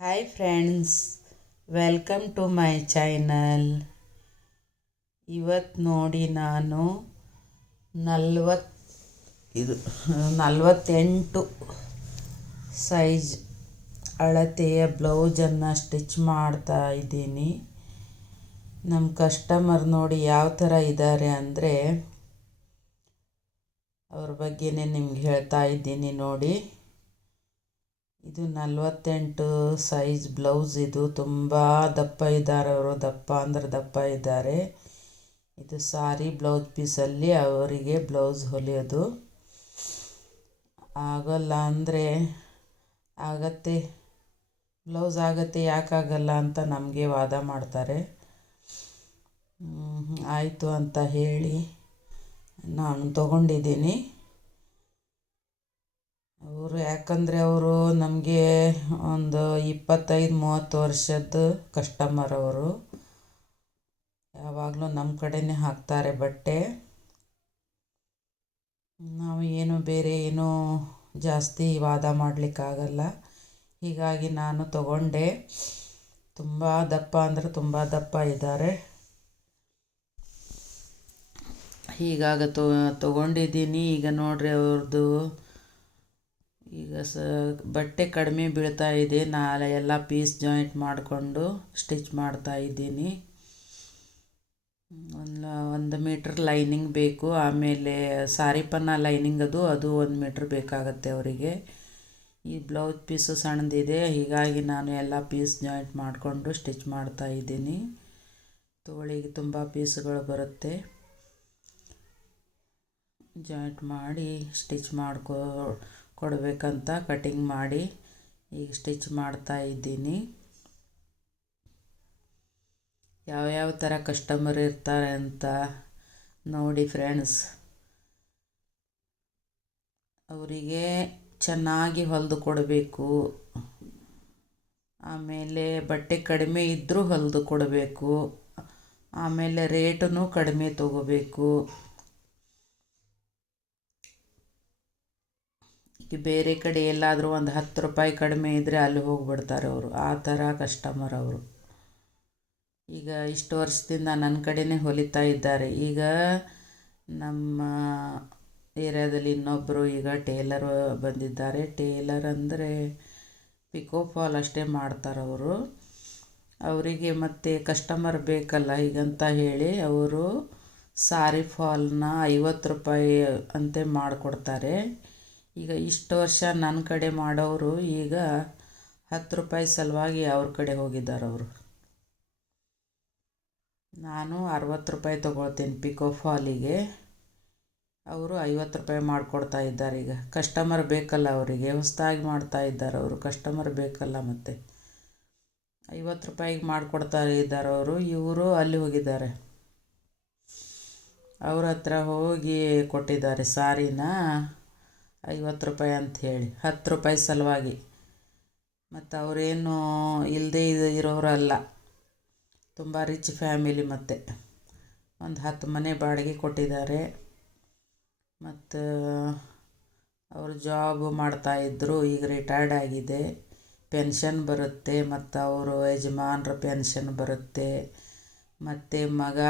Hi friends, welcome to my channel. ಇವತ್ತು ನೋಡಿ ನಾನು 48 ಸೈಜ್ ಅಳತೆಯ ಬ್ಲೌಸನ್ನು ಸ್ಟಿಚ್ ಮಾಡ್ತಾ ಇದ್ದೀನಿ. ನಮ್ಮ ಕಸ್ಟಮರ್ ನೋಡಿ ಯಾವ ಥರ ಇದ್ದಾರೆ ಅಂದರೆ ಅವ್ರ ಬಗ್ಗೆನೇ ನಿಮ್ಗೆ ಹೇಳ್ತಾ ಇದ್ದೀನಿ ನೋಡಿ. ಇದು 48 ಸೈಜ್ ಬ್ಲೌಸ್. ಇದು ತುಂಬ ದಪ್ಪ ಇದ್ದಾರೆ ಅವರು, ದಪ್ಪ ಅಂದರೆ ದಪ್ಪ ಇದ್ದಾರೆ. ಇದು ಸಾರಿ ಬ್ಲೌಸ್ ಪೀಸಲ್ಲಿ ಅವರಿಗೆ ಬ್ಲೌಸ್ ಹೊಲಿಯೋದು ಆಗಲ್ಲ ಅಂದರೆ ಆಗತ್ತೆ, ಬ್ಲೌಸ್ ಆಗತ್ತೆ ಯಾಕಾಗಲ್ಲ ಅಂತ ನಮಗೆ ವಾದ ಮಾಡ್ತಾರೆ. ಆಯಿತು ಅಂತ ಹೇಳಿ ನಾನು ತೊಗೊಂಡಿದ್ದೀನಿ. ಯಾಕಂದರೆ ಅವರು ನಮಗೆ ಒಂದು 25-30 ವರ್ಷದ ಕಸ್ಟಮರ್. ಅವರು ಯಾವಾಗಲೂ ನಮ್ಮ ಕಡೆನೇ ಹಾಕ್ತಾರೆ ಬಟ್ಟೆ. ನಾವು ಬೇರೆ ಏನೂ ಜಾಸ್ತಿ ವಾದ ಮಾಡಲಿಕ್ಕಾಗಲ್ಲ. ಹೀಗಾಗಿ ನಾನು ತಗೊಂಡೆ. ತುಂಬ ದಪ್ಪ ಅಂದರೆ ತುಂಬ ದಪ್ಪ ಇದ್ದಾರೆ. ಹೀಗಾಗಿ ತೊಗೊಂಡಿದ್ದೀನಿ. ಈಗ ನೋಡ್ರಿ ಅವ್ರದ್ದು ಈಗ ಬಟ್ಟೆ ಕಡಿಮೆ ಬೀಳ್ತಾ ಇದೆ. ನಾಳೆ ಎಲ್ಲ ಪೀಸ್ ಜಾಯಿಂಟ್ ಮಾಡಿಕೊಂಡು ಸ್ಟಿಚ್ ಮಾಡ್ತಾ ಇದ್ದೀನಿ. 1 ಮೀಟ್ರ್ ಲೈನಿಂಗ್ ಬೇಕು. ಆಮೇಲೆ ಸಾರಿ ಪನ್ನ ಲೈನಿಂಗ್ ಅದು 1 ಮೀಟ್ರ್ ಬೇಕಾಗತ್ತೆ ಅವರಿಗೆ. ಈ ಬ್ಲೌಸ್ ಪೀಸು ಸಣ್ಣದಿದೆ, ಹೀಗಾಗಿ ನಾನು ಎಲ್ಲ ಪೀಸ್ ಜಾಯಿಂಟ್ ಮಾಡಿಕೊಂಡು ಸ್ಟಿಚ್ ಮಾಡ್ತಾ ಇದ್ದೀನಿ. ತೋಳಿಗೆ ತುಂಬ ಪೀಸ್ಗಳು ಬರುತ್ತೆ. ಜಾಯಿಂಟ್ ಮಾಡಿ ಸ್ಟಿಚ್ ಕೊಡಬೇಕಂತ ಕಟಿಂಗ್ ಮಾಡಿ ಈಗ ಸ್ಟಿಚ್ ಮಾಡ್ತಾ ಇದ್ದೀನಿ. ಯಾವ್ಯಾವ ಥರ ಕಸ್ಟಮರ್ ಇರ್ತಾರೆ ಅಂತ ನೋಡಿ ಫ್ರೆಂಡ್ಸ್. ಅವರಿಗೆ ಚೆನ್ನಾಗಿ ಹೊಲಿದು ಕೊಡಬೇಕು. ಆಮೇಲೆ ಬಟ್ಟೆ ಕಡಿಮೆ ಇದ್ದರೂ ಹೊಲಿದು ಕೊಡಬೇಕು. ಆಮೇಲೆ ರೇಟನ್ನು ಕಡಿಮೆ ತಗೋಬೇಕು. ಈಗ ಬೇರೆ ಕಡೆ ಎಲ್ಲಾದರೂ ಒಂದು 10 ರೂಪಾಯಿ ಕಡಿಮೆ ಇದ್ದರೆ ಅಲ್ಲಿ ಹೋಗಿಬಿಡ್ತಾರೆ ಅವರು. ಆ ಥರ ಕಸ್ಟಮರ್ ಅವರು. ಈಗ ಇಷ್ಟು ವರ್ಷದಿಂದ ನನ್ನ ಕಡೆನೇ ಹೊಲಿತಾ ಇದ್ದಾರೆ. ಈಗ ನಮ್ಮ ಏರಿಯಾದಲ್ಲಿ ಇನ್ನೊಬ್ಬರು ಈಗ ಟೇಲರ್ ಬಂದಿದ್ದಾರೆ. ಟೇಲರ್ ಅಂದರೆ ಪಿಕೋ ಫಾಲ್ ಅಷ್ಟೇ ಮಾಡ್ತಾರೆ ಅವರು. ಅವರಿಗೆ ಮತ್ತು ಕಸ್ಟಮರ್ ಬೇಕಲ್ಲ ಹೀಗಂತ ಹೇಳಿ ಅವರು ಸಾರಿ ಫಾಲ್ನ 50 ರೂಪಾಯಿ ಅಂತೆ ಮಾಡಿಕೊಡ್ತಾರೆ. ಈಗ ಇಷ್ಟು ವರ್ಷ ನನ್ನ ಕಡೆ ಮಾಡೋರು ಈಗ 10 ರೂಪಾಯಿ ಸಲುವಾಗಿ ಅವ್ರ ಕಡೆ ಹೋಗಿದ್ದಾರೆ ಅವರು. ನಾನು 60 ರೂಪಾಯಿ ತೊಗೊಳ್ತೀನಿ ಪಿಕೋ ಫಾಲಿಗೆ. ಅವರು 50 ರೂಪಾಯಿ ಮಾಡಿಕೊಡ್ತಾ ಇದ್ದಾರೆ. ಈಗ ಕಸ್ಟಮರ್ ಬೇಕಲ್ಲ ಅವರಿಗೆ, ಹೊಸದಾಗಿ ಮಾಡ್ತಾ ಇದ್ದಾರೆ ಅವರು. ಕಸ್ಟಮರ್ ಬೇಕಲ್ಲ ಮತ್ತು 50 ರೂಪಾಯಿಗೆ ಮಾಡಿಕೊಡ್ತಾ ಇದ್ದಾರೆ ಅವರು. ಇವರು ಅಲ್ಲಿ ಹೋಗಿದ್ದಾರೆ, ಅವ್ರ ಹತ್ರ ಹೋಗಿ ಕೊಟ್ಟಿದ್ದಾರೆ ಸಾರಿನ 50 ರೂಪಾಯಿ ಅಂಥೇಳಿ, 10 ರೂಪಾಯಿ ಸಲುವಾಗಿ. ಮತ್ತು ಅವರೇನು ಇಲ್ಲದೇ ಇರೋರಲ್ಲ, ತುಂಬ ರಿಚ್ ಫ್ಯಾಮಿಲಿ. ಮತ್ತು ಒಂದು 10 ಮನೆ ಬಾಡಿಗೆ ಕೊಟ್ಟಿದ್ದಾರೆ. ಮತ್ತು ಅವರು ಜಾಬ್ ಮಾಡ್ತಾಯಿದ್ರು, ಈಗ ರಿಟೈರ್ಡ್ ಆಗಿದೆ. ಪೆನ್ಷನ್ ಬರುತ್ತೆ, ಮತ್ತು ಅವರು ಯಜಮಾನ್ರ ಪೆನ್ಷನ್ ಬರುತ್ತೆ. ಮತ್ತು ಮಗ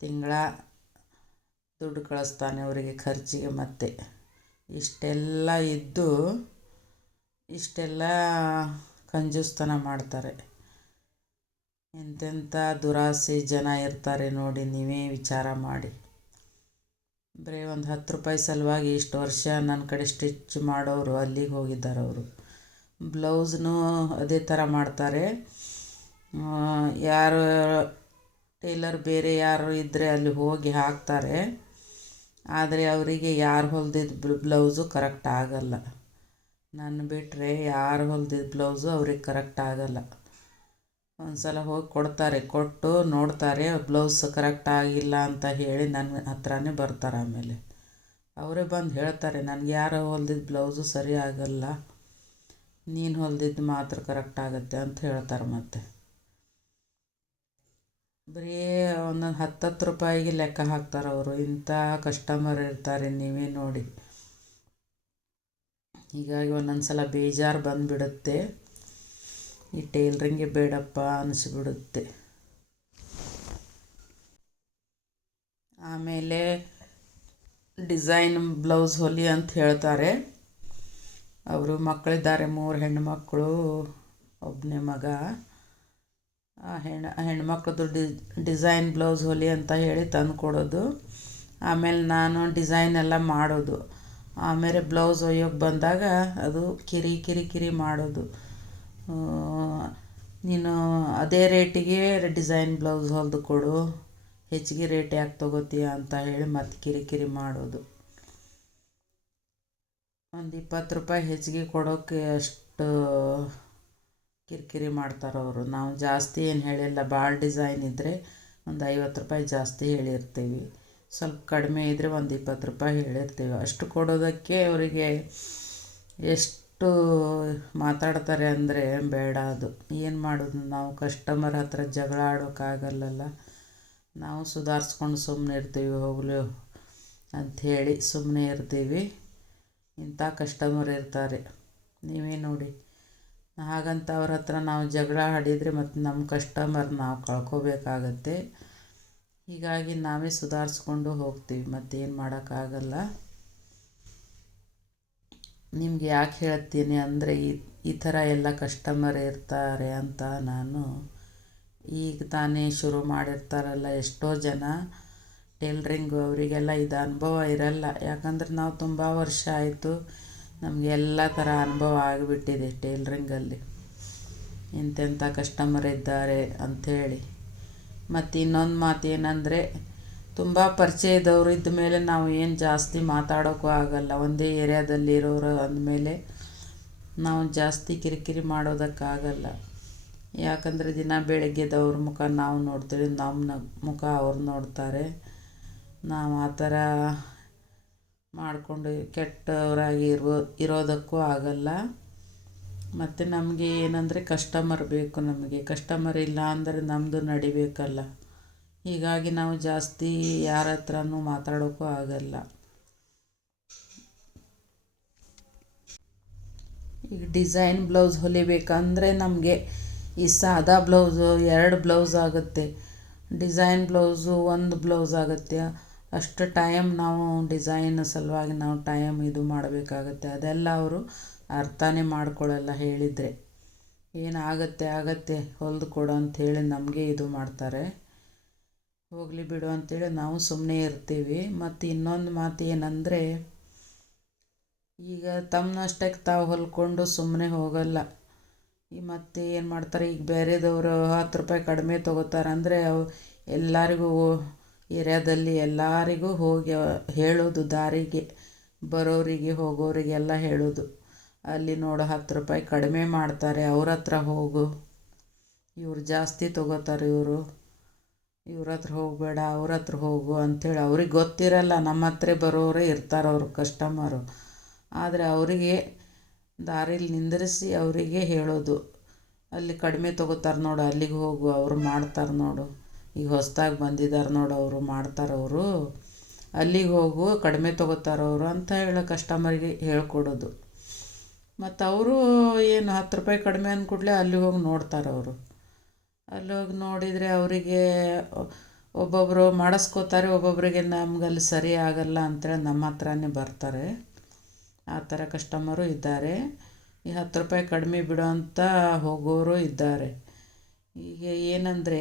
ತಿಂಗಳ ದುಡ್ಡು ಕಳಿಸ್ತಾನೆ ಅವರಿಗೆ ಖರ್ಚಿಗೆ. ಮತ್ತು ಇಷ್ಟೆಲ್ಲ ಇದ್ದು ಇಷ್ಟೆಲ್ಲ ಕಂಜೂಸ್ತನ ಮಾಡ್ತಾರೆ. ಎಂತೆಂಥ ದುರಾಸೆ ಜನ ಇರ್ತಾರೆ ನೋಡಿ, ನೀವೇ ವಿಚಾರ ಮಾಡಿ. ಬರೀ ಒಂದು 10 ರೂಪಾಯಿ ಸಲುವಾಗಿ ಇಷ್ಟು ವರ್ಷ ನನ್ನ ಕಡೆ ಸ್ಟಿಚ್ ಮಾಡೋರು ಅಲ್ಲಿಗೆ ಹೋಗಿದ್ದಾರೆ ಅವರು. ಬ್ಲೌಸ್ನೂ ಅದೇ ಥರ ಮಾಡ್ತಾರೆ. ಯಾರು ಟೇಲರ್ ಬೇರೆ ಯಾರು ಇದ್ದರೆ ಅಲ್ಲಿ ಹೋಗಿ ಹಾಕ್ತಾರೆ. ಆದರೆ ಅವರಿಗೆ ಯಾರು ಹೊಲ್ದಿದ್ದು ಬ್ಲೌಸು ಕರೆಕ್ಟ್ ಆಗಲ್ಲ. ನನ್ನ ಬಿಟ್ಟರೆ ಯಾರು ಹೊಲ್ದಿದ್ದು ಬ್ಲೌಸು ಅವ್ರಿಗೆ ಕರೆಕ್ಟ್ ಆಗಲ್ಲ. ಒಂದು ಸಲ ಹೋಗಿ ಕೊಡ್ತಾರೆ, ಕೊಟ್ಟು ನೋಡ್ತಾರೆ, ಬ್ಲೌಸ್ ಕರೆಕ್ಟ್ ಆಗಿಲ್ಲ ಅಂತ ಹೇಳಿ ನನ್ನ ಹತ್ರನೇ ಬರ್ತಾರೆ. ಆಮೇಲೆ ಅವರೇ ಬಂದು ಹೇಳ್ತಾರೆ, ನನಗೆ ಯಾರು ಹೊಲ್ದಿದ್ದು ಬ್ಲೌಸು ಸರಿ ಆಗಲ್ಲ, ನೀನು ಹೊಲ್ದಿದ್ದು ಮಾತ್ರ ಕರೆಕ್ಟ್ ಆಗುತ್ತೆ ಅಂತ ಹೇಳ್ತಾರೆ. ಮತ್ತು ಬರೀ ಒಂದೊಂದು 10 ರೂಪಾಯಿಗೆ ಲೆಕ್ಕ ಹಾಕ್ತಾರೆ ಅವರು. ಇಂಥ ಕಸ್ಟಮರ್ ಇರ್ತಾರೆ, ನೀವೇ ನೋಡಿ. ಹೀಗಾಗಿ ಒಂದೊಂದು ಸಲ ಬೇಜಾರು ಬಂದುಬಿಡುತ್ತೆ. ಈ ಟೈಲರಿಂಗೇ ಬೇಡಪ್ಪ ಅನಿಸ್ಬಿಡುತ್ತೆ. ಆಮೇಲೆ ಡಿಸೈನ್ ಬ್ಲೌಸ್ ಹೊಲಿ ಅಂತ ಹೇಳ್ತಾರೆ. ಅವರು ಮಕ್ಕಳಿದ್ದಾರೆ, 3 ಹೆಣ್ಣುಮಕ್ಕಳು, ಒಬ್ಬನೇ ಮಗ. ಆ ಹೆಣ್ಮಕ್ಳದ್ದು ಡಿಸೈನ್ ಬ್ಲೌಸ್ ಹೊಲಿ ಅಂತ ಹೇಳಿ ತಂದು ಕೊಡೋದು. ಆಮೇಲೆ ನಾನು ಡಿಸೈನ್ ಎಲ್ಲ ಮಾಡೋದು. ಆಮೇಲೆ ಬ್ಲೌಸ್ ಒಯ್ಯೋಕ್ಕೆ ಬಂದಾಗ ಅದು ಕಿರಿ ಮಾಡೋದು. ನೀನು ಅದೇ ರೇಟಿಗೆ ಡಿಸೈನ್ ಬ್ಲೌಸ್ ಹೊಲಿದು ಕೊಡು, ಹೆಚ್ಚಿಗೆ ರೇಟ್ ಯಾಕೆ ತೊಗೋತೀಯ ಅಂತ ಹೇಳಿ ಮತ್ತೆ ಕಿರಿಕಿರಿ ಮಾಡೋದು. ಒಂದು 20 ರೂಪಾಯಿ ಹೆಚ್ಚಿಗೆ ಕೊಡೋಕ್ಕೆ ಅಷ್ಟು ಕಿರಿಕಿರಿ ಮಾಡ್ತಾರವರು. ನಾವು ಜಾಸ್ತಿ ಏನು ಹೇಳಿಲ್ಲ, ಭಾಳ ಡಿಸೈನ್ ಇದ್ದರೆ ಒಂದು 50 ರೂಪಾಯಿ ಜಾಸ್ತಿ ಹೇಳಿರ್ತೀವಿ, ಸ್ವಲ್ಪ ಕಡಿಮೆ ಇದ್ದರೆ ಒಂದು 20 ರೂಪಾಯಿ ಹೇಳಿರ್ತೀವಿ. ಅಷ್ಟು ಕೊಡೋದಕ್ಕೆ ಅವರಿಗೆ ಎಷ್ಟು ಮಾತಾಡ್ತಾರೆ ಅಂದರೆ ಬೇಡ. ಅದು ಏನು ಮಾಡೋದು, ನಾವು ಕಸ್ಟಮರ್ ಹತ್ರ ಜಗಳ ಆಡೋಕ್ಕಾಗಲ್ಲಲ್ಲ. ನಾವು ಸುಧಾರಿಸ್ಕೊಂಡು ಸುಮ್ಮನೆ ಇರ್ತೀವಿ, ಹೋಗಲಿ ಅಂಥೇಳಿ ಸುಮ್ಮನೆ ಇರ್ತೀವಿ. ಇಂಥ ಕಸ್ಟಮರ್ ಇರ್ತಾರೆ, ನೀವೇ ನೋಡಿ. ಹಾಗಂತ ಅವ್ರ ಹತ್ರ ನಾವು ಜಗಳ ಆಡಿದರೆ ಮತ್ತು ನಮ್ಮ ಕಸ್ಟಮರ್ ನಾವು ಕಳ್ಕೊಬೇಕಾಗತ್ತೆ. ಹೀಗಾಗಿ ನಾವೇ ಸುಧಾರಿಸ್ಕೊಂಡು ಹೋಗ್ತೀವಿ, ಮತ್ತೇನು ಮಾಡೋಕ್ಕಾಗಲ್ಲ. ನಿಮ್ಗೆ ಯಾಕೆ ಹೇಳ್ತೀನಿ ಅಂದರೆ ಈ ಥರ ಎಲ್ಲ ಕಸ್ಟಮರ್ ಇರ್ತಾರೆ ಅಂತ. ನಾನು ಈಗ ತಾನೇ ಶುರು ಮಾಡಿರ್ತಾರಲ್ಲ ಎಷ್ಟೋ ಜನ ಟೈಲ್ರಿಂಗು, ಅವರಿಗೆಲ್ಲ ಇದು ಅನುಭವ ಇರಲ್ಲ. ಯಾಕಂದ್ರೆ ನಾವು ತುಂಬ ವರ್ಷ ಆಯಿತು, ನಮಗೆ ಎಲ್ಲ ಥರ ಅನುಭವ ಆಗಿಬಿಟ್ಟಿದೆ ಟೈಲ್ರಿಂಗಲ್ಲಿ, ಇಂತೆಂಥ ಕಸ್ಟಮರ್ ಇದ್ದಾರೆ ಅಂಥೇಳಿ. ಮತ್ತು ಇನ್ನೊಂದು ಮಾತು ಏನಂದರೆ, ತುಂಬ ಪರಿಚಯದವರು ಇದ್ದ ಮೇಲೆ ನಾವು ಏನು ಜಾಸ್ತಿ ಮಾತಾಡೋಕ್ಕೂ ಆಗಲ್ಲ. ಒಂದೇ ಏರಿಯಾದಲ್ಲಿರೋರು ಅಂದಮೇಲೆ ನಾವು ಜಾಸ್ತಿ ಕಿರಿಕಿರಿ ಮಾಡೋದಕ್ಕಾಗಲ್ಲ. ಯಾಕಂದರೆ ದಿನ ಬೆಳಗ್ಗೆದವ್ರ ಮುಖ ನಾವು ನೋಡ್ತೀವಿ, ನಮ್ಮ ಮುಖ ಅವ್ರು ನೋಡ್ತಾರೆ. ನಾವು ಆ ಥರ ಮಾಡಿಕೊಂಡು ಕೆಟ್ಟವರಾಗಿ ಇರೋದಕ್ಕೂ ಆಗಲ್ಲ. ಮತ್ತು ನಮಗೆ ಏನಂದರೆ ಕಸ್ಟಮರ್ ಬೇಕು. ನಮಗೆ ಕಸ್ಟಮರ್ ಇಲ್ಲ ಅಂದರೆ ನಮ್ಮದು ನಡಿಬೇಕಲ್ಲ. ಹೀಗಾಗಿ ನಾವು ಜಾಸ್ತಿ ಯಾರ ಹತ್ರನೂ ಮಾತಾಡೋಕ್ಕೂ ಆಗಲ್ಲ. ಈಗ ಡಿಸೈನ್ ಬ್ಲೌಸ್ ಹೊಲಿಬೇಕಂದ್ರೆ ನಮಗೆ ಈ ಸಾದಾ ಬ್ಲೌಸು 2 ಬ್ಲೌಸ್ ಆಗುತ್ತೆ, ಡಿಸೈನ್ ಬ್ಲೌಸು 1 ಬ್ಲೌಸ್ ಆಗುತ್ತೆ. ಅಷ್ಟು ಟೈಮ್ ನಾವು ಡಿಸೈನ್ ಸಲುವಾಗಿ ನಾವು ಟೈಮ್ ಇದು ಮಾಡಬೇಕಾಗತ್ತೆ. ಅದೆಲ್ಲ ಅವರು ಅರ್ಥನೇ ಮಾಡ್ಕೊಳ್ಳಲ್ಲ. ಹೇಳಿದರೆ ಆಗುತ್ತೆ ಹೊಲಿದು ಕೊಡು ಅಂಥೇಳಿ ನಮಗೆ ಇದು ಮಾಡ್ತಾರೆ. ಹೋಗಲಿ ಬಿಡು ಅಂಥೇಳಿ ನಾವು ಸುಮ್ಮನೆ ಇರ್ತೀವಿ. ಮತ್ತು ಇನ್ನೊಂದು ಮಾತು ಏನಂದರೆ, ಈಗ ತಮ್ಮನಷ್ಟಕ್ಕೆ ತಾವು ಹೊಲ್ಕೊಂಡು ಸುಮ್ಮನೆ ಹೋಗಲ್ಲ. ಮತ್ತು ಏನು ಮಾಡ್ತಾರೆ, ಈಗ ಬೇರೆದವರು 10 ರೂಪಾಯಿ ಕಡಿಮೆ ತೊಗೋತಾರೆ ಅಂದರೆ ಎಲ್ಲರಿಗೂ ಏರಿಯಾದಲ್ಲಿ ಎಲ್ಲರಿಗೂ ಹೋಗಿ ಹೇಳೋದು, ದಾರಿಗೆ ಬರೋರಿಗೆ ಹೋಗೋರಿಗೆಲ್ಲ ಹೇಳೋದು, ಅಲ್ಲಿ ನೋಡು 10 ರೂಪಾಯಿ ಕಡಿಮೆ ಮಾಡ್ತಾರೆ, ಅವ್ರ ಹತ್ರ ಹೋಗು, ಇವ್ರು ಜಾಸ್ತಿ ತೊಗೋತಾರೆ, ಇವ್ರ ಹತ್ರ ಹೋಗಬೇಡ, ಅವ್ರ ಹತ್ರ ಹೋಗು ಅಂಥೇಳಿ. ಅವ್ರಿಗೆ ಗೊತ್ತಿರಲ್ಲ, ನಮ್ಮ ಹತ್ರ ಬರೋರೇ ಇರ್ತಾರೆ ಅವರು ಕಸ್ಟಮರು. ಆದರೆ ಅವರಿಗೆ ದಾರಿಲಿ ನಿಂದಿರಿಸಿ ಅವರಿಗೆ ಹೇಳೋದು, ಅಲ್ಲಿ ಕಡಿಮೆ ತೊಗೋತಾರೆ ನೋಡು, ಅಲ್ಲಿಗೆ ಹೋಗು, ಅವರು ಮಾಡ್ತಾರೆ ನೋಡು, ಈಗ ಹೊಸ್ದಾಗಿ ಬಂದಿದ್ದಾರೆ ನೋಡು, ಅವರು ಮಾಡ್ತಾರವರು, ಅಲ್ಲಿಗೆ ಹೋಗು, ಕಡಿಮೆ ತೊಗೋತಾರವರು ಅಂತ ಹೇಳೋ ಕಸ್ಟಮರಿಗೆ ಹೇಳ್ಕೊಡೋದು. ಮತ್ತು ಅವರು ಏನು 10 ರೂಪಾಯಿ ಕಡಿಮೆ ಅಂದ್ಕೂಡಲೇ ಅಲ್ಲಿ ಹೋಗಿ ನೋಡ್ತಾರೆ. ಅವರು ಅಲ್ಲಿ ಹೋಗಿ ನೋಡಿದರೆ ಅವರಿಗೆ ಒಬ್ಬೊಬ್ಬರು ಮಾಡಿಸ್ಕೋತಾರೆ, ಒಬ್ಬೊಬ್ಬರಿಗೆ ನಮಗಲ್ಲಿ ಸರಿ ಆಗಲ್ಲ ಅಂತೇಳಿ ನಮ್ಮ ಹತ್ರನೇ ಬರ್ತಾರೆ. ಆ ಥರ ಕಸ್ಟಮರು ಇದ್ದಾರೆ. ಈ 10 ರೂಪಾಯಿ ಕಡಿಮೆ ಬಿಡೋ ಅಂತ ಹೋಗೋರು ಇದ್ದಾರೆ. ಈಗ ಏನಂದರೆ,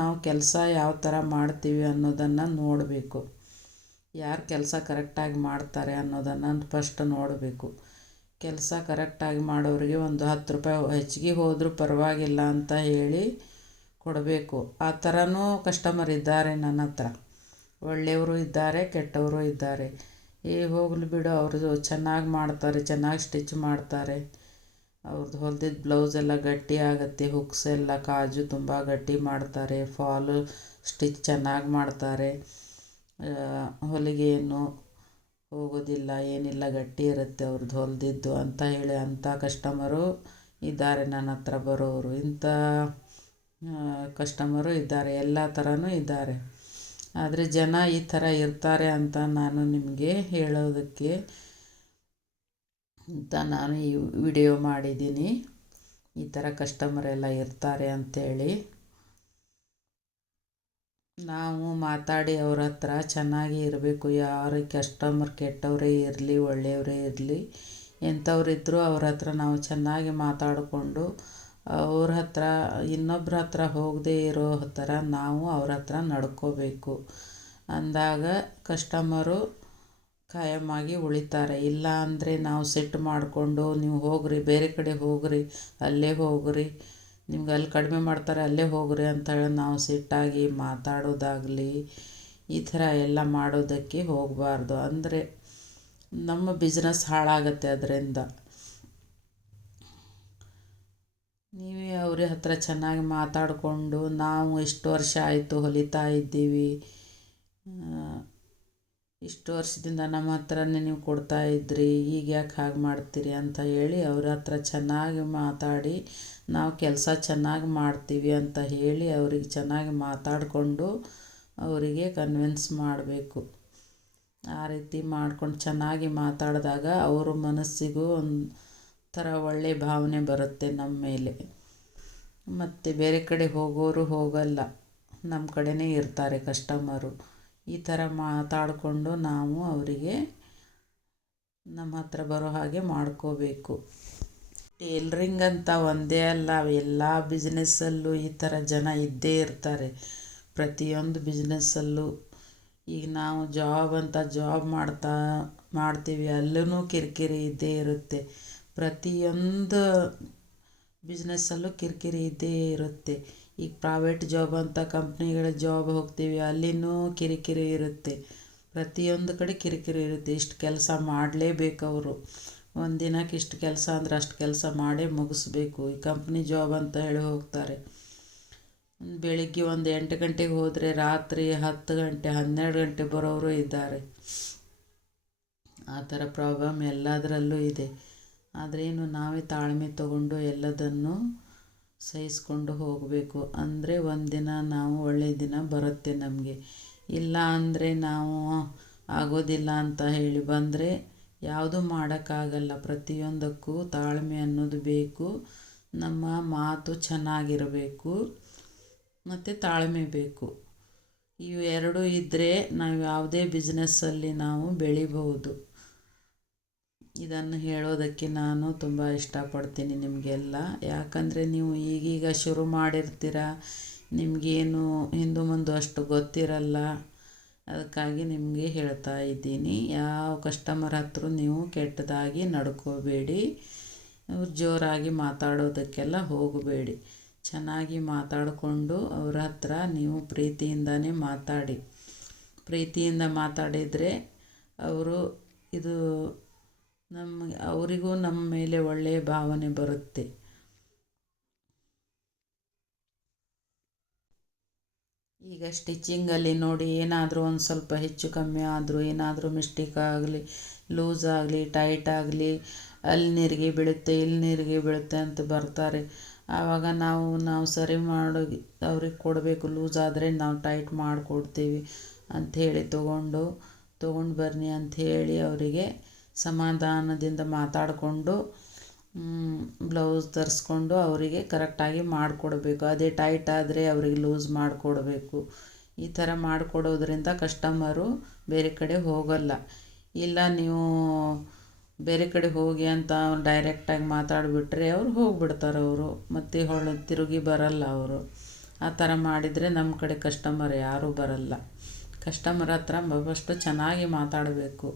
ನಾವು ಕೆಲಸ ಯಾವ ಥರ ಮಾಡ್ತೀವಿ ಅನ್ನೋದನ್ನು ನೋಡಬೇಕು. ಯಾರು ಕೆಲಸ ಕರೆಕ್ಟಾಗಿ ಮಾಡ್ತಾರೆ ಅನ್ನೋದನ್ನು ಫಸ್ಟ್ ನೋಡಬೇಕು. ಕೆಲಸ ಕರೆಕ್ಟಾಗಿ ಮಾಡೋರಿಗೆ ಒಂದು 10 ರೂಪಾಯಿ ಹೆಚ್ಚಿಗೆ ಹೋದರೂ ಪರವಾಗಿಲ್ಲ ಅಂತ ಹೇಳಿ ಕೊಡಬೇಕು. ಆ ಥರನೂ ಕಸ್ಟಮರ್ ಇದ್ದಾರೆ ನನ್ನ ಹತ್ರ. ಒಳ್ಳೆಯವರು ಇದ್ದಾರೆ, ಕೆಟ್ಟವರು ಇದ್ದಾರೆ. ಹೋಗಲಿ ಬಿಡು, ಅವ್ರದ್ದು ಚೆನ್ನಾಗಿ ಮಾಡ್ತಾರೆ, ಚೆನ್ನಾಗಿ ಸ್ಟಿಚ್ ಮಾಡ್ತಾರೆ, ಅವ್ರದ್ದು ಹೊಲ್ದಿದ್ದ ಬ್ಲೌಸ್ ಎಲ್ಲ ಗಟ್ಟಿ ಆಗುತ್ತೆ, ಹುಕ್ಸ್ ಎಲ್ಲ ಕಾಜು ತುಂಬ ಗಟ್ಟಿ ಮಾಡ್ತಾರೆ, ಫಾಲು ಸ್ಟಿಚ್ ಚೆನ್ನಾಗಿ ಮಾಡ್ತಾರೆ, ಹೊಲಿಗೆ ಏನು ಹೋಗೋದಿಲ್ಲ, ಏನಿಲ್ಲ, ಗಟ್ಟಿ ಇರುತ್ತೆ ಅವ್ರದ್ದು ಹೊಲ್ದಿದ್ದು ಅಂತ ಹೇಳಿ ಅಂಥ ಕಸ್ಟಮರು ಇದ್ದಾರೆ ನನ್ನ ಹತ್ರ ಬರೋರು. ಇಂಥ ಕಸ್ಟಮರು ಇದ್ದಾರೆ, ಎಲ್ಲ ಥರನೂ ಇದ್ದಾರೆ. ಆದರೆ ಜನ ಈ ಥರ ಇರ್ತಾರೆ ಅಂತ ನಾನು ನಿಮಗೆ ಹೇಳೋದಕ್ಕೆ ಅಂತ ನಾನು ಈ ವಿಡಿಯೋ ಮಾಡಿದ್ದೀನಿ. ಈ ಥರ ಕಸ್ಟಮರೆಲ್ಲ ಇರ್ತಾರೆ ಅಂಥೇಳಿ ನಾವು ಮಾತಾಡಿ ಅವ್ರ ಹತ್ರ ಚೆನ್ನಾಗಿ ಇರಬೇಕು. ಯಾರು ಕಸ್ಟಮರ್ ಕೆಟ್ಟವರೇ ಇರಲಿ ಒಳ್ಳೆಯವರೇ ಇರಲಿ ಎಂಥವ್ರಿದ್ದರೂ ಅವ್ರ ಹತ್ರ ನಾವು ಚೆನ್ನಾಗಿ ಮಾತಾಡಿಕೊಂಡು ಅವ್ರ ಹತ್ರ ಇನ್ನೊಬ್ರ ಹತ್ರ ಹೋಗದೇ ಇರೋ ಥರ ನಾವು ಅವ್ರ ಹತ್ರ ನಡ್ಕೋಬೇಕು. ಅಂದಾಗ ಕಸ್ಟಮರು ಖಾಯಮಾಗಿ ಉಳಿತಾರೆ. ಇಲ್ಲ ಅಂದರೆ ನಾವು ಸಿಟ್ಟು ಮಾಡಿಕೊಂಡು ನೀವು ಹೋಗ್ರಿ ಬೇರೆ ಕಡೆ ಹೋಗ್ರಿ ಅಲ್ಲೇ ಹೋಗ್ರಿ ನಿಮ್ಗೆ ಅಲ್ಲಿ ಕಡಿಮೆ ಮಾಡ್ತಾರೆ ಅಲ್ಲೇ ಹೋಗ್ರಿ ಅಂತೇಳಿ ನಾವು ಸಿಟ್ಟಾಗಿ ಮಾತಾಡೋದಾಗಲಿ ಈ ಥರ ಎಲ್ಲ ಮಾಡೋದಕ್ಕೆ ಹೋಗಬಾರ್ದು. ಅಂದರೆ ನಮ್ಮ ಬಿಸ್ನೆಸ್ ಹಾಳಾಗತ್ತೆ ಅದರಿಂದ. ನೀವೇ ಅವ್ರ ಹತ್ರ ಚೆನ್ನಾಗಿ ಮಾತಾಡಿಕೊಂಡು ನಾವು ಇಷ್ಟು ವರ್ಷ ಆಯಿತು ಹೊಲಿತಾ ಇದ್ದೀವಿ, ಇಷ್ಟು ವರ್ಷದಿಂದ ನಮ್ಮ ಹತ್ರನೇ ನೀವು ಕೊಡ್ತಾ ಇದ್ರಿ, ಈಗ ಯಾಕೆ ಹಾಗೆ ಮಾಡ್ತೀರಿ ಅಂತ ಹೇಳಿ ಅವ್ರ ಹತ್ರ ಚೆನ್ನಾಗಿ ಮಾತಾಡಿ ನಾವು ಕೆಲಸ ಚೆನ್ನಾಗಿ ಮಾಡ್ತೀವಿ ಅಂತ ಹೇಳಿ ಅವ್ರಿಗೆ ಚೆನ್ನಾಗಿ ಮಾತಾಡಿಕೊಂಡು ಅವರಿಗೆ ಕನ್ವಿನ್ಸ್ ಮಾಡಬೇಕು. ಆ ರೀತಿ ಮಾಡ್ಕೊಂಡು ಚೆನ್ನಾಗಿ ಮಾತಾಡಿದಾಗ ಅವ್ರ ಮನಸ್ಸಿಗೂ ಒಂಥರ ಒಳ್ಳೆಯ ಭಾವನೆ ಬರುತ್ತೆ ನಮ್ಮ ಮೇಲೆ. ಮತ್ತು ಬೇರೆ ಕಡೆ ಹೋಗೋರು ಹೋಗಲ್ಲ, ನಮ್ಮ ಕಡೆನೇ ಇರ್ತಾರೆ ಕಸ್ಟಮರು. ಈ ಥರ ಮಾತಾಡಿಕೊಂಡು ನಾವು ಅವರಿಗೆ ನಮ್ಮ ಹತ್ರ ಬರೋ ಹಾಗೆ ಮಾಡ್ಕೋಬೇಕು. ಟೇಲ್ರಿಂಗ್ ಅಂತ ಒಂದೇ ಅಲ್ಲ, ಎಲ್ಲ ಬಿಸ್ನೆಸ್ಸಲ್ಲೂ ಈ ಥರ ಜನ ಇದ್ದೇ ಇರ್ತಾರೆ. ಪ್ರತಿಯೊಂದು ಬಿಸ್ನೆಸ್ಸಲ್ಲೂ ಈಗ ನಾವು ಜಾಬ್ ಅಂತ ಜಾಬ್ ಮಾಡ್ತೀವಿ, ಅಲ್ಲೂ ಕಿರಿಕಿರಿ ಇದ್ದೇ ಇರುತ್ತೆ. ಪ್ರತಿಯೊಂದು ಬಿಸ್ನೆಸ್ಸಲ್ಲೂ ಕಿರಿಕಿರಿ ಇದ್ದೇ ಇರುತ್ತೆ. ಈಗ ಪ್ರೈವೇಟ್ ಜಾಬ್ ಅಂತ ಕಂಪ್ನಿಗಳ ಜಾಬ್ ಹೋಗ್ತೀವಿ, ಅಲ್ಲಿನೂ ಕಿರಿಕಿರಿ ಇರುತ್ತೆ. ಪ್ರತಿಯೊಂದು ಕಡೆ ಕಿರಿಕಿರಿ ಇರುತ್ತೆ. ಇಷ್ಟು ಕೆಲಸ ಮಾಡಲೇಬೇಕು ಅವರು, ಒಂದು ದಿನಕ್ಕೆ ಇಷ್ಟು ಕೆಲಸ ಅಂದರೆ ಅಷ್ಟು ಕೆಲಸ ಮಾಡೇ ಮುಗಿಸ್ಬೇಕು. ಈ ಕಂಪ್ನಿ ಜಾಬ್ ಅಂತ ಹೇಳಿ ಹೋಗ್ತಾರೆ, ಬೆಳಿಗ್ಗೆ ಒಂದು 8 ಗಂಟೆಗೆ ಹೋದರೆ ರಾತ್ರಿ 10 ಗಂಟೆ 12 ಗಂಟೆ ಬರೋರು ಇದ್ದಾರೆ. ಆ ಥರ ಪ್ರಾಬ್ಲಮ್ ಎಲ್ಲದರಲ್ಲೂ ಇದೆ. ಆದ್ರೇನು ನಾವೇ ತಾಳ್ಮೆ ತಗೊಂಡು ಎಲ್ಲದನ್ನು ಸಹಿಸ್ಕೊಂಡು ಹೋಗಬೇಕು. ಅಂದರೆ ಒಂದಿನ ನಾವು ಒಳ್ಳೆಯ ದಿನ ಬರುತ್ತೆ ನಮಗೆ. ಇಲ್ಲ ಅಂದರೆ ನಾವು ಆಗೋದಿಲ್ಲ ಅಂತ ಹೇಳಿ ಬಂದರೆ ಯಾವುದೂ ಮಾಡೋಕ್ಕಾಗಲ್ಲ. ಪ್ರತಿಯೊಂದಕ್ಕೂ ತಾಳ್ಮೆ ಅನ್ನೋದು ಬೇಕು. ನಮ್ಮ ಮಾತು ಚೆನ್ನಾಗಿರಬೇಕು ಮತ್ತು ತಾಳ್ಮೆ ಬೇಕು. ಇವು ಎರಡೂ ಇದ್ದರೆ ನಾವು ಯಾವುದೇ ಬಿಸ್ನೆಸ್ಸಲ್ಲಿ ನಾವು ಬೆಳಿಬೋದು. ಇದನ್ನು ಹೇಳೋದಕ್ಕೆ ನಾನು ತುಂಬ ಇಷ್ಟಪಡ್ತೀನಿ ನಿಮಗೆಲ್ಲ. ಯಾಕಂದರೆ ನೀವು ಈಗೀಗ ಶುರು ಮಾಡಿರ್ತೀರ, ನಿಮಗೇನು ಹಿಂದು ಮುಂದೆ ಅಷ್ಟು ಗೊತ್ತಿರಲ್ಲ. ಅದಕ್ಕಾಗಿ ನಿಮಗೆ ಹೇಳ್ತಾ ಇದ್ದೀನಿ, ಯಾವ ಕಸ್ಟಮರ್ ಹತ್ರ ನೀವು ಕೆಟ್ಟದಾಗಿ ನಡ್ಕೋಬೇಡಿ, ಜೋರಾಗಿ ಮಾತಾಡೋದಕ್ಕೆಲ್ಲ ಹೋಗಬೇಡಿ. ಚೆನ್ನಾಗಿ ಮಾತಾಡಿಕೊಂಡು ಅವ್ರ ಹತ್ರ ನೀವು ಪ್ರೀತಿಯಿಂದನೇ ಮಾತಾಡಿ. ಪ್ರೀತಿಯಿಂದ ಮಾತಾಡಿದರೆ ಅವರು ಅವರಿಗೂ ನಮ್ಮ ಮೇಲೆ ಒಳ್ಳೆಯ ಭಾವನೆ ಬರುತ್ತೆ. ಈಗ ಸ್ಟಿಚಿಂಗಲ್ಲಿ ನೋಡಿ, ಏನಾದರೂ ಒಂದು ಸ್ವಲ್ಪ ಹೆಚ್ಚು ಕಮ್ಮಿ ಆದರೂ, ಏನಾದರೂ ಮಿಸ್ಟೇಕ್ ಆಗಲಿ, ಲೂಸ್ ಆಗಲಿ ಟೈಟ್ ಆಗಲಿ, ಅಲ್ಲಿ ನೀರಿಗೆ ಬೀಳುತ್ತೆ ಇಲ್ಲಿ ನೀರಿಗೆ ಬೀಳುತ್ತೆ ಅಂತ ಬರ್ತಾರೆ. ಆವಾಗ ನಾವು ಸರಿ ಮಾಡಿ ಅವ್ರಿಗೆ ಕೊಡಬೇಕು. ಲೂಸ್ ಆದರೆ ನಾವು ಟೈಟ್ ಮಾಡಿಕೊಡ್ತೀವಿ ಅಂಥೇಳಿ ತೊಗೊಂಡು ಬನ್ನಿ ಅಂಥೇಳಿ ಅವರಿಗೆ ಸಮಾಧಾನದಿಂದ ಮಾತಾಡಿಕೊಂಡು ಬ್ಲೌಸ್ ತರಿಸ್ಕೊಂಡು ಅವರಿಗೆ ಕರೆಕ್ಟಾಗಿ ಮಾಡಿಕೊಡ್ಬೇಕು. ಅದೇ ಟೈಟ್ ಆದರೆ ಅವರಿಗೆ ಲೂಸ್ ಮಾಡಿಕೊಡ್ಬೇಕು. ಈ ಥರ ಮಾಡಿಕೊಡೋದ್ರಿಂದ ಕಸ್ಟಮರು ಬೇರೆ ಕಡೆ ಹೋಗಲ್ಲ. ಇಲ್ಲ ನೀವು ಬೇರೆ ಕಡೆ ಹೋಗಿ ಅಂತ ಡೈರೆಕ್ಟಾಗಿ ಮಾತಾಡಿಬಿಟ್ರೆ ಅವ್ರು ಹೋಗಿಬಿಡ್ತಾರೆ. ಅವರು ಮತ್ತೆ ತಿರುಗಿ ಬರಲ್ಲ ಅವರು. ಆ ಥರ ಮಾಡಿದರೆ ನಮ್ಮ ಕಡೆ ಕಸ್ಟಮರ್ ಯಾರೂ ಬರಲ್ಲ. ಕಸ್ಟಮರ್ ಹತ್ರ ಫಸ್ಟು ಚೆನ್ನಾಗಿ ಮಾತಾಡಬೇಕು,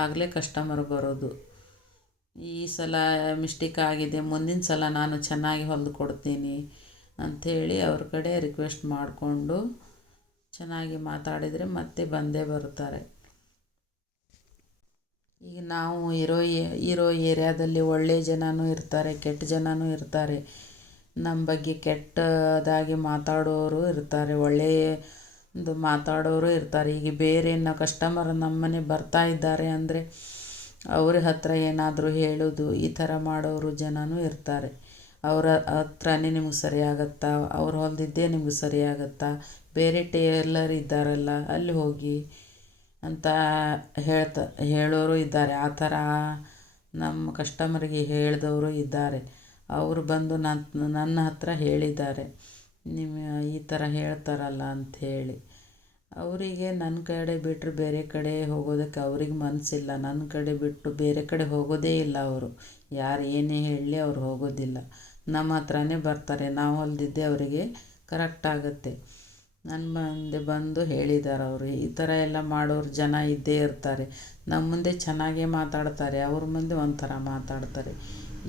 ಆಗಲೇ ಕಸ್ಟಮರ್ ಬರೋದು. ಈ ಸಲ ಮಿಸ್ಟೇಕ್ ಆಗಿದೆ, ಮುಂದಿನ ಸಲ ನಾನು ಚೆನ್ನಾಗಿ ಹೊಲಿದು ಕೊಡ್ತೀನಿ ಅಂಥೇಳಿ ಅವ್ರ ಕಡೆ ರಿಕ್ವೆಸ್ಟ್ ಮಾಡಿಕೊಂಡು ಚೆನ್ನಾಗಿ ಮಾತಾಡಿದರೆ ಮತ್ತೆ ಬಂದೇ ಬರ್ತಾರೆ. ಈಗ ನಾವು ಇರೋ ಏರಿಯಾದಲ್ಲಿ ಒಳ್ಳೆಯ ಜನನೂ ಇರ್ತಾರೆ, ಕೆಟ್ಟ ಜನನೂ ಇರ್ತಾರೆ. ನಮ್ಮ ಬಗ್ಗೆ ಕೆಟ್ಟದಾಗಿ ಮಾತಾಡೋರು ಇರ್ತಾರೆ, ಒಳ್ಳೆಯದು ಮಾತಾಡೋರು ಇರ್ತಾರೆ. ಈಗ ಬೇರೆ ಕಸ್ಟಮರ್ ನಮ್ಮನೆ ಬರ್ತಾ ಇದ್ದಾರೆ ಅಂದರೆ ಅವ್ರ ಹತ್ರ ಏನಾದರೂ ಹೇಳೋದು, ಈ ಥರ ಮಾಡೋರು ಜನನೂ ಇರ್ತಾರೆ. ಅವರ ಹತ್ರನೇ ನಿಮ್ಗೆ ಸರಿಯಾಗತ್ತಾ, ಅವ್ರು ಹೊಲ್ದಿದ್ದೇ ನಿಮ್ಗೆ ಸರಿಯಾಗತ್ತಾ, ಬೇರೆ ಟೇಲರ್ ಇದ್ದಾರಲ್ಲ ಅಲ್ಲಿ ಹೋಗಿ ಅಂತ ಹೇಳೋರು ಇದ್ದಾರೆ. ಆ ಥರ ನಮ್ಮ ಕಸ್ಟಮರ್ಗೆ ಹೇಳಿದವರು ಇದ್ದಾರೆ. ಅವರು ಬಂದು ನನ್ನ ಹತ್ರ ಹೇಳಿದ್ದಾರೆ, ನಿಮ್ಮ ಈ ಥರ ಹೇಳ್ತಾರಲ್ಲ ಅಂಥೇಳಿ. ಅವರಿಗೆ ನನ್ನ ಕಡೆ ಬಿಟ್ಟರೆ ಬೇರೆ ಕಡೆ ಹೋಗೋದಕ್ಕೆ ಅವ್ರಿಗೆ ಮನಸ್ಸಿಲ್ಲ. ನನ್ನ ಕಡೆ ಬಿಟ್ಟು ಬೇರೆ ಕಡೆ ಹೋಗೋದೇ ಇಲ್ಲ ಅವರು. ಯಾರು ಏನೇ ಹೇಳಲಿ ಅವ್ರು ಹೋಗೋದಿಲ್ಲ, ನಮ್ಮ ಹತ್ರನೇ ಬರ್ತಾರೆ. ನಾವು ಹೊಲ್ದಿದ್ದೆ ಅವರಿಗೆ ಕರೆಕ್ಟ್ ಆಗುತ್ತೆ. ನನ್ನ ಮುಂದೆ ಬಂದು ಹೇಳಿದ್ದಾರೆ ಅವರು. ಈ ಥರ ಎಲ್ಲ ಮಾಡೋರು ಜನ ಇದ್ದೇ ಇರ್ತಾರೆ. ನಮ್ಮ ಮುಂದೆ ಚೆನ್ನಾಗೇ ಮಾತಾಡ್ತಾರೆ, ಅವ್ರ ಮುಂದೆ ಒಂಥರ ಮಾತಾಡ್ತಾರೆ.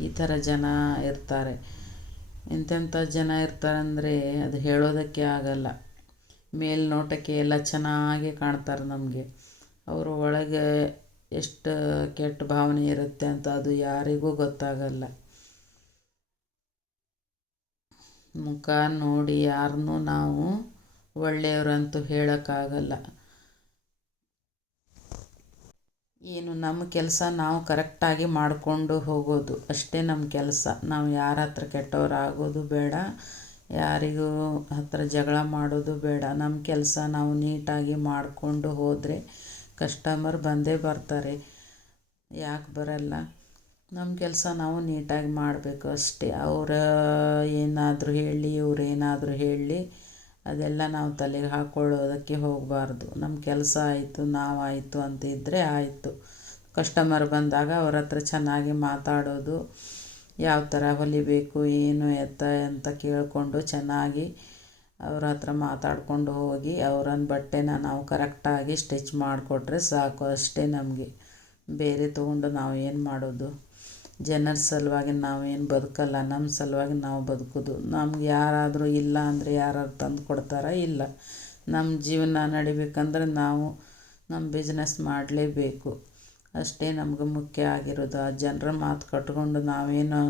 ಈ ಥರ ಜನ ಇರ್ತಾರೆ. ಎಂತೆಂಥ ಜನ ಇರ್ತಾರಂದರೆ ಅದು ಹೇಳೋದಕ್ಕೆ ಆಗಲ್ಲ. ಮೇಲ್ನೋಟಕ್ಕೆ ಎಲ್ಲ ಚೆನ್ನಾಗಿ ಕಾಣ್ತಾರೆ ನಮಗೆ. ಅವರು ಒಳಗೆ ಎಷ್ಟು ಕೆಟ್ಟ ಭಾವನೆ ಇರುತ್ತೆ ಅಂತ ಅದು ಯಾರಿಗೂ ಗೊತ್ತಾಗಲ್ಲ. ಮುಖ ನೋಡಿ ಯಾರನ್ನೂ ನಾವು ಒಳ್ಳೆಯವರಂತೂ ಹೇಳೋಕ್ಕಾಗಲ್ಲ. ಏನು ನಮ್ಮ ಕೆಲಸ ನಾವು ಕರೆಕ್ಟಾಗಿ ಮಾಡಿಕೊಂಡು ಹೋಗೋದು ಅಷ್ಟೇ ನಮ್ಮ ಕೆಲಸ. ನಾವು ಯಾರ ಹತ್ರ ಕೆಟ್ಟವರಾಗೋದು ಬೇಡ, ಯಾರಿಗೂ ಹತ್ರ ಜಗಳ ಮಾಡೋದು ಬೇಡ. ನಮ್ಮ ಕೆಲಸ ನಾವು ನೀಟಾಗಿ ಮಾಡಿಕೊಂಡು ಹೋದರೆ ಕಸ್ಟಮರ್ ಬಂದೇ ಬರ್ತಾರೆ. ಯಾಕೆ ಬರಲ್ಲ? ನಮ್ಮ ಕೆಲಸ ನಾವು ನೀಟಾಗಿ ಮಾಡಬೇಕು ಅಷ್ಟೇ. ಅವರು ಏನಾದರೂ ಹೇಳಲಿ, ಇವ್ರು ಏನಾದರೂ ಹೇಳಲಿ, ಅದೆಲ್ಲ ನಾವು ತಲೆಗೆ ಹಾಕ್ಕೊಳ್ಳೋದಕ್ಕೆ ಹೋಗಬಾರ್ದು. ನಮ್ಮ ಕೆಲಸ ಆಯಿತು, ನಾವಾಯಿತು ಅಂತ ಇದ್ದರೆ ಆಯಿತು. ಕಸ್ಟಮರ್ ಬಂದಾಗ ಅವ್ರ ಹತ್ರ ಚೆನ್ನಾಗಿ ಮಾತಾಡೋದು, ಯಾವ ಥರ ಹೊಲಿಬೇಕು, ಏನು ಎತ್ತ ಅಂತ ಕೇಳಿಕೊಂಡು ಚೆನ್ನಾಗಿ ಅವ್ರ ಹತ್ರ ಮಾತಾಡಿಕೊಂಡು ಹೋಗಿ ಅವರನ್ನ ಬಟ್ಟೆನ ನಾವು ಕರೆಕ್ಟಾಗಿ ಸ್ಟಿಚ್ ಮಾಡಿಕೊಟ್ರೆ ಸಾಕು ಅಷ್ಟೇ. ನಮಗೆ ಬೇರೆ ತೊಗೊಂಡು ನಾವು ಏನು ಮಾಡೋದು? ಜನರ ಸಲುವಾಗಿ ನಾವೇನು ಬದುಕಲ್ಲ, ನಮ್ಮ ಸಲುವಾಗಿ ನಾವು ಬದುಕೋದು. ನಮ್ಗೆ ಯಾರಾದರೂ ಇಲ್ಲ ಅಂದರೆ ಯಾರಾದ್ರು ತಂದು ಕೊಡ್ತಾರಾ? ಇಲ್ಲ. ನಮ್ಮ ಜೀವನ ನಡಿಬೇಕಂದ್ರೆ ನಾವು ನಮ್ಮ ಬಿಸ್ನೆಸ್ ಮಾಡಲೇಬೇಕು ಅಷ್ಟೇ. ನಮ್ಗೆ ಮುಖ್ಯ ಆಗಿರೋದು. ಆ ಜನರ ಮಾತು ಕಟ್ಕೊಂಡು ನಾವೇನು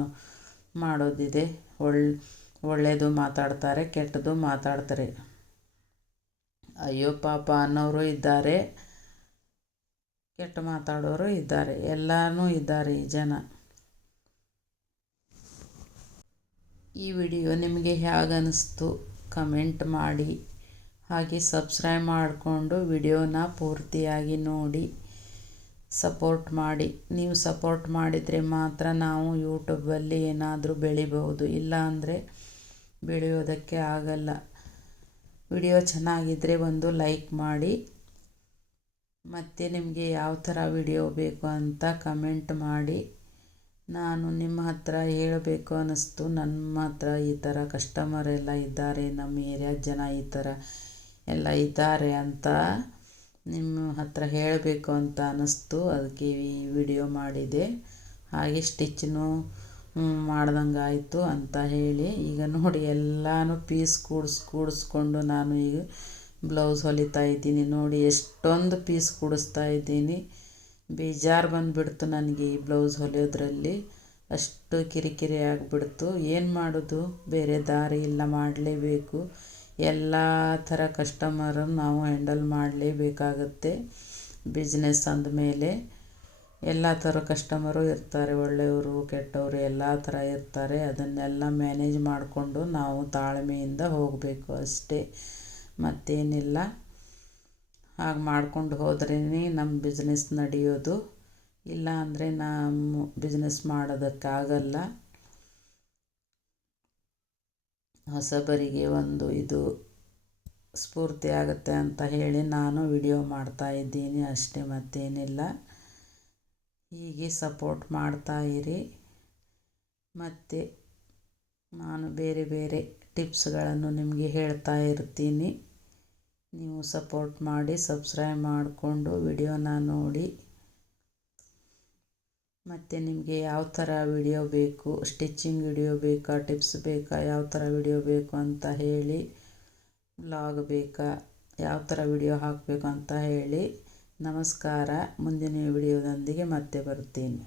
ಮಾಡೋದಿದೆ? ಒಳ್ಳೆಯದು ಮಾತಾಡ್ತಾರೆ, ಕೆಟ್ಟದ್ದು ಮಾತಾಡ್ತಾರೆ. ಅಯ್ಯೋ ಪಾಪ ಅನ್ನೋರು ಇದ್ದಾರೆ, ಕೆಟ್ಟ ಮಾತಾಡೋರು ಇದ್ದಾರೆ, ಎಲ್ಲನೂ ಇದ್ದಾರೆ ಈ ಜನ. ಈ ವಿಡಿಯೋ ನಿಮಗೆ ಹೇಗೆ ಅನ್ನಿಸ್ತು ಕಮೆಂಟ್ ಮಾಡಿ. ಹಾಗೆ ಸಬ್ಸ್ಕ್ರೈಬ್ ಮಾಡಿಕೊಂಡು ವಿಡಿಯೋನ ಪೂರ್ತಿಯಾಗಿ ನೋಡಿ ಸಪೋರ್ಟ್ ಮಾಡಿ. ನೀವು ಸಪೋರ್ಟ್ ಮಾಡಿದರೆ ಮಾತ್ರ ನಾವು ಯೂಟ್ಯೂಬಲ್ಲಿ ಏನಾದರೂ ಬೆಳಿಬಹುದು, ಇಲ್ಲ ಅಂದರೆ ಬೆಳೆಯೋದಕ್ಕೆ ಆಗಲ್ಲ. ವಿಡಿಯೋ ಚೆನ್ನಾಗಿದ್ದರೆ ಒಂದು ಲೈಕ್ ಮಾಡಿ. ಮತ್ತು ನಿಮಗೆ ಯಾವ ಥರ ವಿಡಿಯೋ ಬೇಕು ಅಂತ ಕಮೆಂಟ್ ಮಾಡಿ. ನಾನು ನಿಮ್ಮ ಹತ್ರ ಹೇಳಬೇಕು ಅನ್ನಿಸ್ತು. ನಮ್ಮ ಹತ್ರ ಈ ಥರ ಕಸ್ಟಮರ್ ಎಲ್ಲ ಇದ್ದಾರೆ, ನಮ್ಮ ಏರಿಯಾದ ಜನ ಈ ಥರ ಎಲ್ಲ ಇದ್ದಾರೆ ಅಂತ ನಿಮ್ಮ ಹತ್ರ ಹೇಳಬೇಕು ಅಂತ ಅನ್ನಿಸ್ತು. ಅದಕ್ಕೆ ಈ ವಿಡಿಯೋ ಮಾಡಿದೆ. ಹಾಗೆ ಸ್ಟಿಚ್ನೂ ಮಾಡ್ದಂಗೆ ಆಯಿತು ಅಂತ ಹೇಳಿ. ಈಗ ನೋಡಿ ಎಲ್ಲನೂ ಪೀಸ್ ಕೂಡಿಸ್ಕೊಂಡು ನಾನು ಈಗ ಬ್ಲೌಸ್ ಹೊಲಿತಾ ಇದ್ದೀನಿ. ನೋಡಿ ಎಷ್ಟೊಂದು ಪೀಸ್ ಕೂಡಿಸ್ತಾ ಇದ್ದೀನಿ. ಬೇಜಾರು ಬಂದುಬಿಡ್ತು ನನಗೆ ಈ ಬ್ಲೌಸ್ ಹೊಲಿಯೋದ್ರಲ್ಲಿ. ಅಷ್ಟು ಕಿರಿಕಿರಿ ಆಗಿಬಿಡ್ತು. ಏನು ಮಾಡೋದು? ಬೇರೆ ದಾರಿ ಇಲ್ಲ, ಮಾಡಲೇಬೇಕು. ಎಲ್ಲ ಥರ ಕಸ್ಟಮರನ್ನು ನಾವು ಹ್ಯಾಂಡಲ್ ಮಾಡಲೇಬೇಕಾಗತ್ತೆ. ಬಿಸ್ನೆಸ್ ಅಂದಮೇಲೆ ಎಲ್ಲ ಥರ ಕಸ್ಟಮರು ಇರ್ತಾರೆ, ಒಳ್ಳೆಯವರು ಕೆಟ್ಟವರು ಎಲ್ಲ ಥರ ಇರ್ತಾರೆ. ಅದನ್ನೆಲ್ಲ ಮ್ಯಾನೇಜ್ ಮಾಡಿಕೊಂಡು ನಾವು ತಾಳ್ಮೆಯಿಂದ ಹೋಗಬೇಕು ಅಷ್ಟೇ, ಮತ್ತೇನಿಲ್ಲ. ಹಾಗೆ ಮಾಡ್ಕೊಂಡು ಹೋದ್ರೇ ನಮ್ಮ ಬಿಸ್ನೆಸ್ ನಡೆಯೋದು. ಇಲ್ಲ ಅಂದರೆ ನಮ್ಮ ಬಿಸ್ನೆಸ್ ಮಾಡೋದಕ್ಕಾಗಲ್ಲ. ಹೊಸಬರಿಗೆ ಒಂದು ಇದು ಸ್ಫೂರ್ತಿ ಆಗುತ್ತೆ ಅಂತ ಹೇಳಿ ನಾನು ವಿಡಿಯೋ ಮಾಡ್ತಾಯಿದ್ದೀನಿ ಅಷ್ಟೇ, ಮತ್ತೇನಿಲ್ಲ. ಹೀಗೆ ಸಪೋರ್ಟ್ ಮಾಡ್ತಾಯಿರಿ. ಮತ್ತು ನಾನು ಬೇರೆ ಬೇರೆ ಟಿಪ್ಸ್ಗಳನ್ನು ನಿಮಗೆ ಹೇಳ್ತಾ ಇರ್ತೀನಿ. ನೀವು ಸಪೋರ್ಟ್ ಮಾಡಿ, ಸಬ್ಸ್ಕ್ರೈಬ್ ಮಾಡಿಕೊಂಡು ವಿಡಿಯೋನ ನೋಡಿ. ಮತ್ತು ನಿಮಗೆ ಯಾವ ಥರ ವಿಡಿಯೋ ಬೇಕು, ಸ್ಟಿಚಿಂಗ್ ವಿಡಿಯೋ ಬೇಕಾ, ಟಿಪ್ಸ್ ಬೇಕಾ, ಯಾವ ಥರ ವಿಡಿಯೋ ಬೇಕು ಅಂತ ಹೇಳಿ, ವ್ಲಾಗ್ ಬೇಕಾ, ಯಾವ ಥರ ವಿಡಿಯೋ ಹಾಕಬೇಕು ಅಂತ ಹೇಳಿ. ನಮಸ್ಕಾರ. ಮುಂದಿನ ವಿಡಿಯೋದೊಂದಿಗೆ ಮತ್ತೆ ಬರ್ತೀನಿ.